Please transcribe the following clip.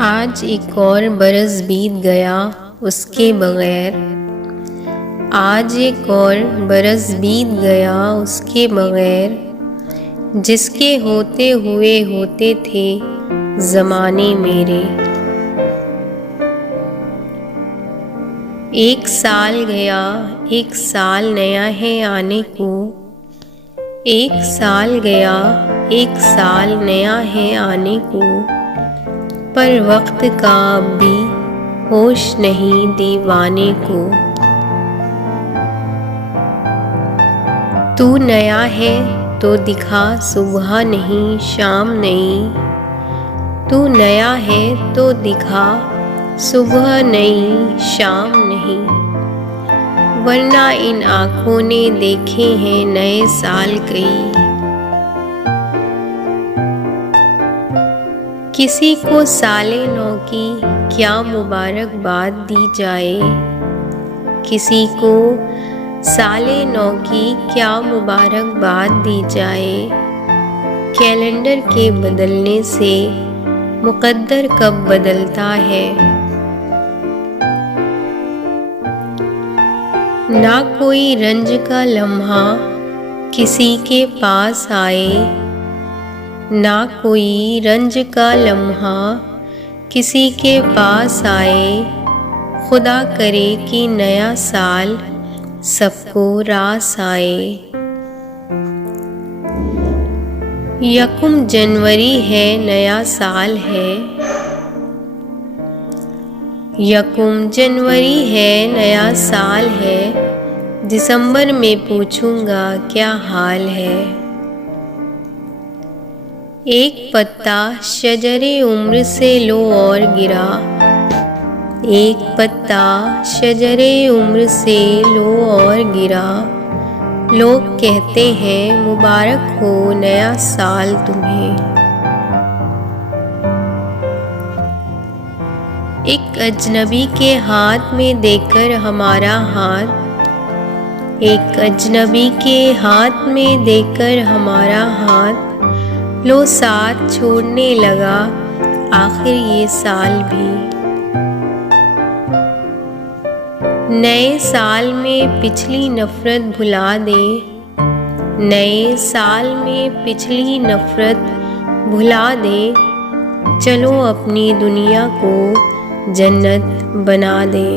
आज एक और बरस बीत गया उसके बगैर। आज एक और बरस बीत गया उसके बगैर, जिसके होते हुए होते थे ज़माने मेरे। एक साल गया, एक साल नया है आने को। एक साल गया, एक साल नया है आने को, पर वक्त का अब भी होश नहीं दीवाने को। तू नया है तो दिखा सुबह नहीं शाम नहीं। तू नया है तो दिखा सुबह नहीं शाम नहीं, वरना इन आँखों ने देखे हैं नए साल कई। किसी को साले नौ की क्या मुबारकबाद दी जाए, किसी को साले नौ की क्या मुबारकबाद दी जाए। कैलेंडर के बदलने से मुक़द्दर कब बदलता है। ना कोई रंज का लम्हा किसी के पास आए, ना कोई रंज का लम्हा किसी के पास आए। खुदा करे कि नया साल सबको रास आए। यकम जनवरी है नया साल है, यकम जनवरी है नया साल है। दिसंबर में पूछूंगा क्या हाल है। एक पत्ता शजरे उम्र से लो और गिरा, एक पत्ता शजरे उम्र से लो और गिरा। लोग कहते हैं मुबारक हो नया साल तुम्हें। एक अजनबी के हाथ में देकर हमारा हाथ, एक अजनबी के हाथ में देकर हमारा हाथ, लो साथ छोड़ने लगा आखिर ये साल भी। नए साल में पिछली नफरत भुला दे, नए साल में पिछली नफरत भुला दे। चलो अपनी दुनिया को जन्नत बना दे।